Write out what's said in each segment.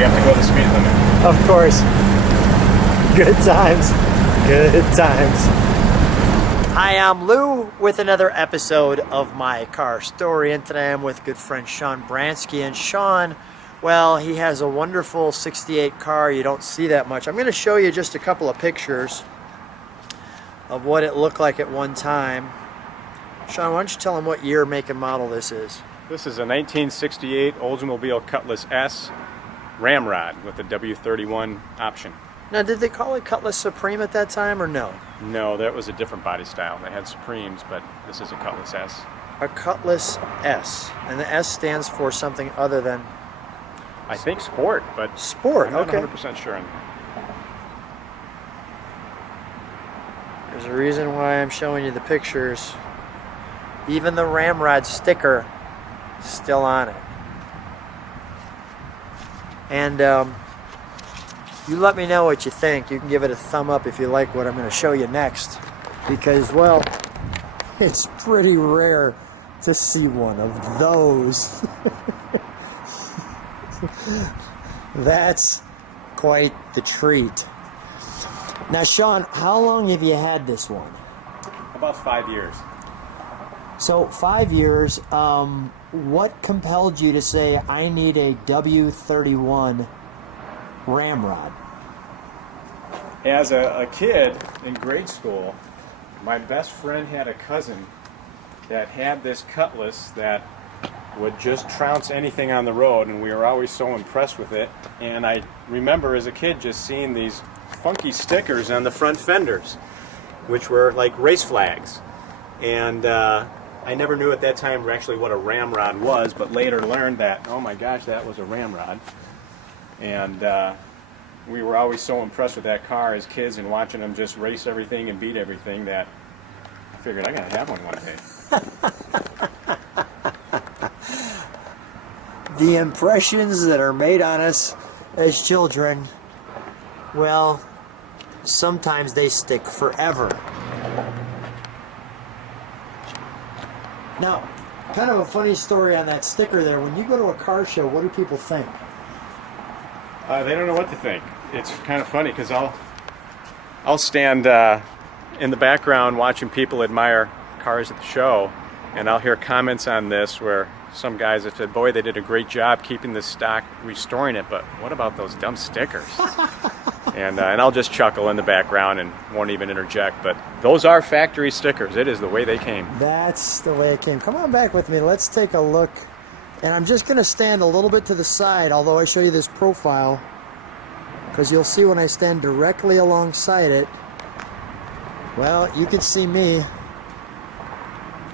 we have to go the speed limit. Of course. Good times. Good times. Hi, I'm Lou with another episode of My Car Story, and today I'm with good friend Sean Bransky. And Sean, well, he has a wonderful 68 car. You don't see that much. I'm going to show you just a couple of pictures of what it looked like at one time. Sean, why don't you tell him what year, make, and model this is? This is a 1968 Oldsmobile Cutlass S ramrod with a W-31 option. Now, did they call it Cutlass Supreme at that time, or no? No, that was a different body style. They had Supremes, but this is a Cutlass S. A Cutlass S. And the S stands for something other than... I think sport, but sport, I'm not okay. 100% sure on that. There's a reason why I'm showing you the pictures. Even the ramrod sticker still on it. And you let me know what you think. You can give it a thumb up if you like what I'm going to show you next, because, well, it's pretty rare to see one of those. That's quite the treat. Now, Sean, how long have you had this one? About 5 years. So 5 years. What compelled you to say, I need a W31 ramrod? As a kid in grade school, my best friend had a cousin that had this Cutlass that would just trounce anything on the road, and we were always so impressed with it. And I remember as a kid just seeing these funky stickers on the front fenders, which were like race flags. And I never knew at that time actually what a ramrod was, but later learned that, oh my gosh, that was a ramrod. And we were always so impressed with that car as kids and watching them just race everything and beat everything that I figured I gotta have one day. The impressions that are made on us as children, well, sometimes they stick forever. Now, kind of a funny story on that sticker there. When you go to a car show, what do people think? They don't know what to think. It's kind of funny because I'll stand in the background watching people admire cars at the show, and I'll hear comments on this where some guys have said, boy, they did a great job keeping this stock, restoring it, but what about those dumb stickers? And I'll just chuckle in the background and won't even interject, but those are factory stickers. It is the way they came. That's the way it came. Come on back with me. Let's take a look. And I'm just going to stand a little bit to the side, although I show you this profile, because you'll see when I stand directly alongside it, well, you can see me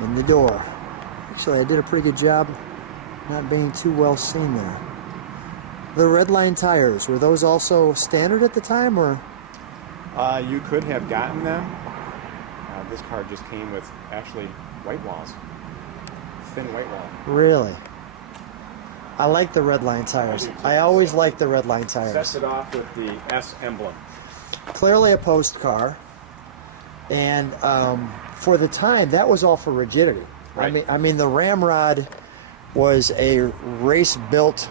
in the door. Actually, I did a pretty good job not being too well seen there. The red line tires, were those also standard at the time, or? You could have gotten them. This car just came with actually white walls, thin white wall. Really? I like the red line tires. I always like the red line tires. Sets it off with the S emblem. Clearly a post car, and for the time, that was all for rigidity. Right. I mean, the ramrod was a race-built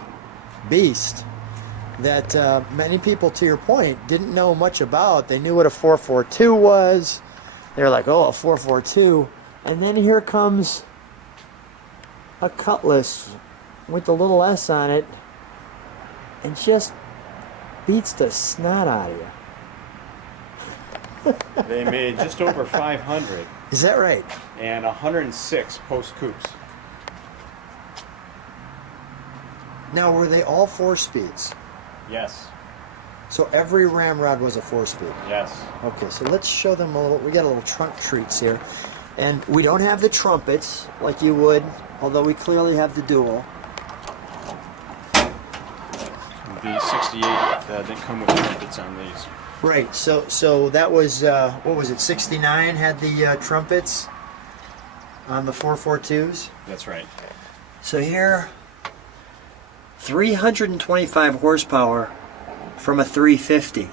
beast that many people, to your point, didn't know much about. They knew what a 442 was. They were like, oh, a 442. And then here comes a Cutlass with the little S on it and just beats the snot out of you. They made just over 500. Is that right? And 106 post-coupes. Now, were they all 4-speeds? Yes. So every ramrod was a 4-speed? Yes. Okay, so let's show them a little. We got a little trunk treats here. And we don't have the trumpets like you would, although we clearly have the dual. The 68 didn't come with trumpets on these. Right, so that was, what was it, 69 had the trumpets on the 442s? That's right. So here, 325 horsepower from a 350.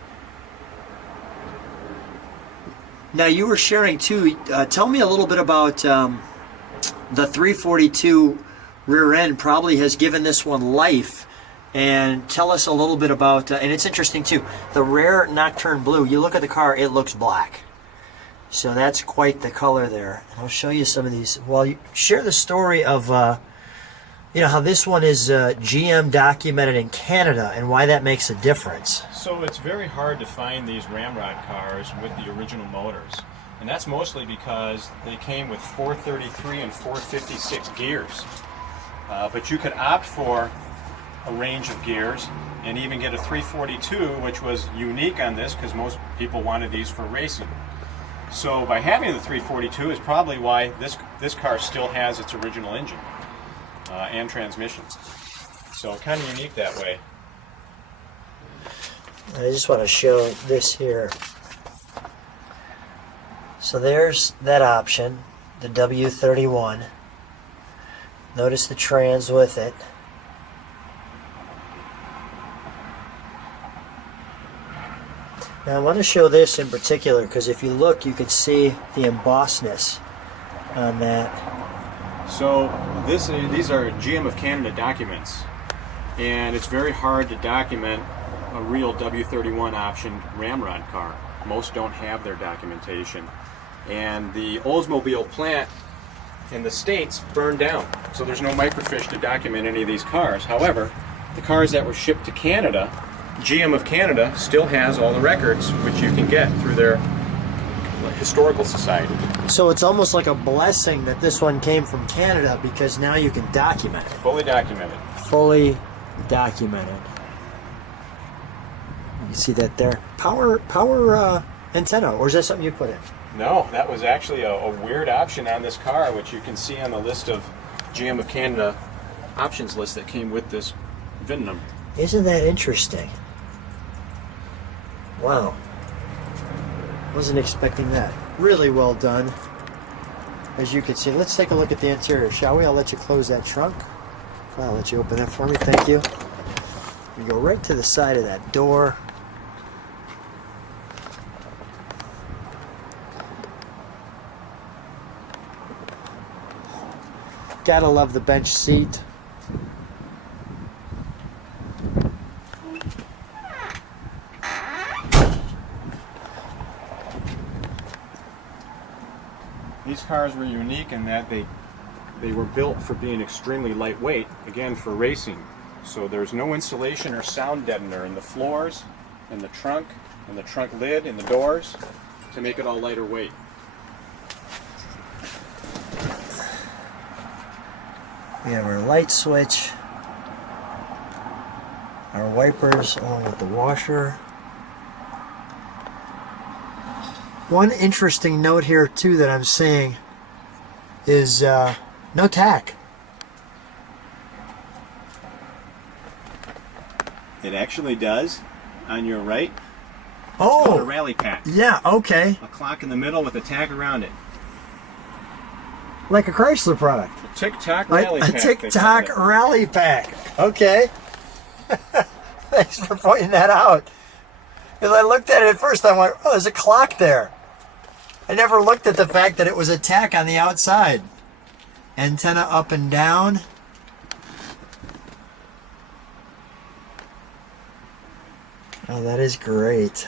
Now you were sharing too, tell me a little bit about the 342 rear end probably has given this one life and tell us a little bit about, and it's interesting too, the rare Nocturne Blue. You look at the car, it looks black. So that's quite the color there. And I'll show you some of these. Well, you share the story of, you know, how this one is GM documented in Canada and why that makes a difference. So it's very hard to find these ramrod cars with the original motors. And that's mostly because they came with 433 and 456 gears. But you could opt for a range of gears and even get a 342, which was unique on this because most people wanted these for racing. So by having the 342 is probably why this car still has its original engine and transmission. So kind of unique that way. I just want to show this here. So there's that option, the W31. Notice the trans with it. Now I want to show this in particular because if you look, you can see the embossedness on that. So these are GM of Canada documents, and it's very hard to document a real W31 option ramrod car. Most don't have their documentation, and the Oldsmobile plant in the States burned down, so there's no microfiche to document any of these cars. However, the cars that were shipped to Canada, GM of Canada still has all the records, which you can get through their historical society. So it's almost like a blessing that this one came from Canada because now you can document it. Fully documented. Fully documented. You see that there? Power antenna, or is that something you put in? No, that was actually a weird option on this car, which you can see on the list of GM of Canada options list that came with this VIN number. Isn't that interesting? Wow. Wasn't expecting that. Really well done. As you can see, let's take a look at the interior, shall we? I'll let you close that trunk. I'll let you open that for me, thank you. We go right to the side of that door. Gotta love the bench seat. These cars were unique in that they were built for being extremely lightweight, again for racing. So there's no insulation or sound deadener in the floors, in the trunk lid, in the doors, to make it all lighter weight. We have our light switch, our wipers along with the washer. One interesting note here too that I'm seeing is no tack. It actually does on your right. Oh, It's called a rally pack. yeah, okay. A clock in the middle with a tag around it. Like a Chrysler product. A Tic-Tac rally A pack. they Tic-Tac called it. rally pack. Okay. Thanks for pointing that out. Because I looked at it at first, I'm like, oh, there's a clock there. I never looked at the fact that it was a tack on the outside. Antenna up and down. Oh, that is great.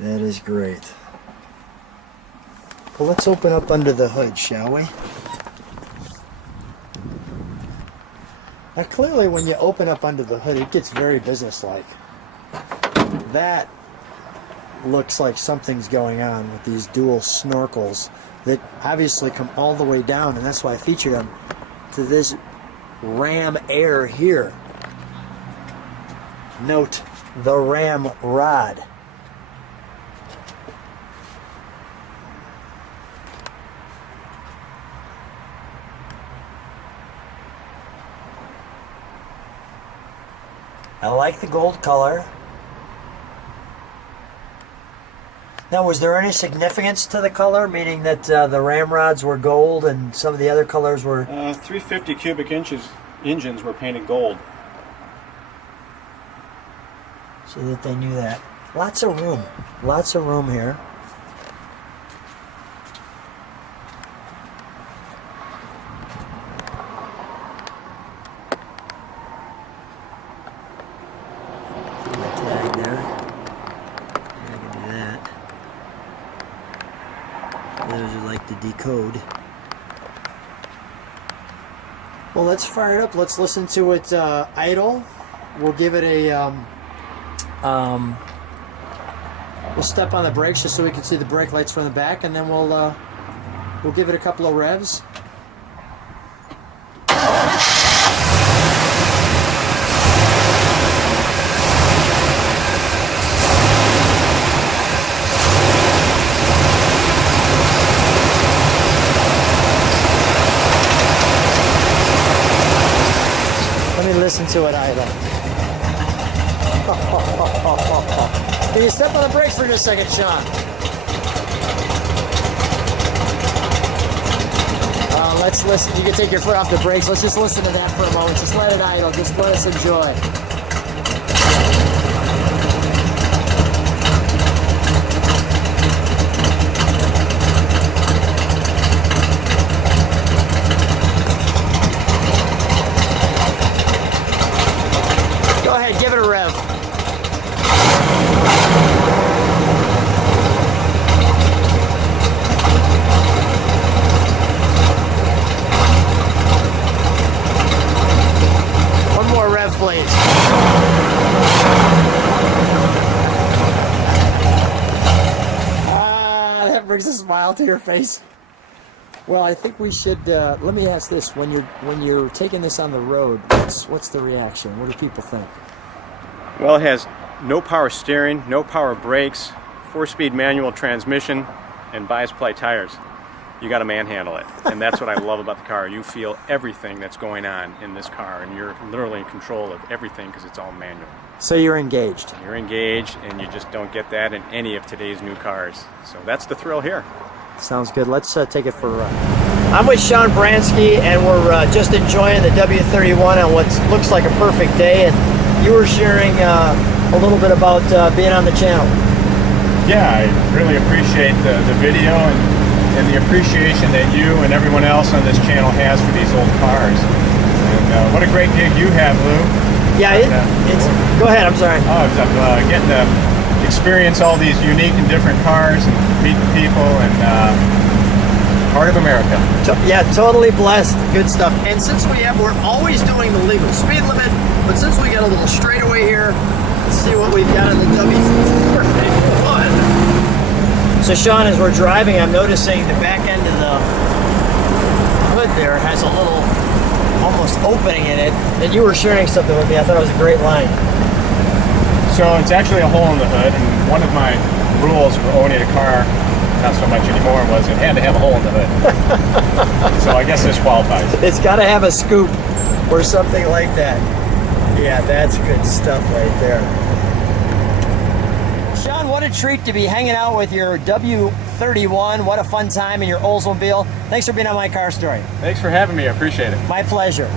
That is great. Well, let's open up under the hood, shall we? Now, clearly, when you open up under the hood, it gets very businesslike. That looks like something's going on with these dual snorkels that obviously come all the way down, and that's why I featured them to this ram air here. Note the ram rod. I like the gold color. Now, was there any significance to the color, meaning that the ramrods were gold and some of the other colors were... 350 cubic inches engines were painted gold. So that they knew that. Lots of room. Lots of room here. there. I can do that. For those who like to decode. Well, let's fire it up. Let's listen to it idle. We'll give it a we'll step on the brakes just so we can see the brake lights from the back, and then we'll give it a couple of revs. Let me listen to it idle. Can you step on the brakes for just a second, Sean? Let's listen. You can take your foot off the brakes. Let's just listen to that for a moment. Just let it idle. Just let us enjoy. Go ahead, give it a rev. Please. That brings a smile to your face. Well, I think we should. Let me ask this: when you're taking this on the road, what's the reaction? What do people think? Well, it has no power steering, no power brakes, 4-speed manual transmission, and bias ply tires. You got to manhandle it, and that's what I love about the car. You feel everything that's going on in this car, and you're literally in control of everything because it's all manual. So you're engaged. You're engaged, and you just don't get that in any of today's new cars. So that's the thrill here. Sounds good. Let's take it for a ride. I'm with Sean Bransky, and we're just enjoying the W31 on what looks like a perfect day. And you were sharing a little bit about being on the channel. Yeah, I really appreciate the video and the appreciation that you and everyone else on this channel has for these old cars. And what a great gig you have, Lou. Yeah, it's go ahead, I'm sorry. Oh, it's getting to experience all these unique and different cars and meet people and part of America. Yeah, totally blessed. Good stuff. And since we're always doing the legal speed limit, but since we got a little straightaway here, let's see what we've got on the W31. So Sean, as we're driving, I'm noticing the back end of the hood there has a little almost opening in it. And you were sharing something with me. I thought it was a great line. So it's actually a hole in the hood, and one of my rules for owning a car, not so much anymore, was it had to have a hole in the hood. So I guess this qualifies. It's got to have a scoop or something like that. Yeah, that's good stuff right there. Sean, what a treat to be hanging out with your W31. What a fun time in your Oldsmobile. Thanks for being on My Car Story. Thanks for having me. I appreciate it. My pleasure.